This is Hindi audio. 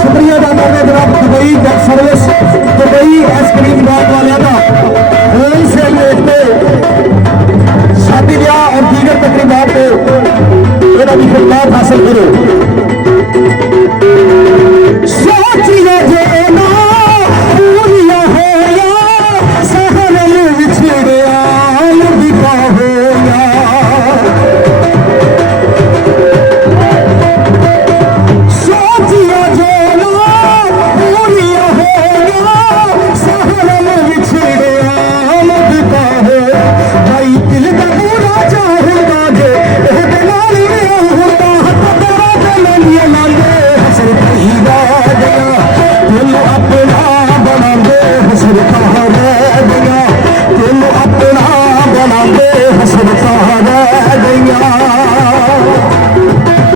शुक्रिया अदा करने जनाब दुबई जग सर्विस दुबई आइसक्रीम बाग वाले का होलसेल रेट पे शादी ब्याह और दीगर तकरीबात इन्हों की खिदमत हासिल करो। सोचिए जे ना पूरिया होया सहरल विछड़िया लुढ़का होया सोचिए जे ना पूरिया होया सहरल विछड़िया लुढ़का होया भाई दिल का पूरा चाहूंगा जे एहदे नाल नहीं होता तेरा दिल नहीं लांदे हसर कहीदा गया दिल अपना बनांदे हसर कहा रह गया दिल अपना बनांदे हसर कहा रह गया।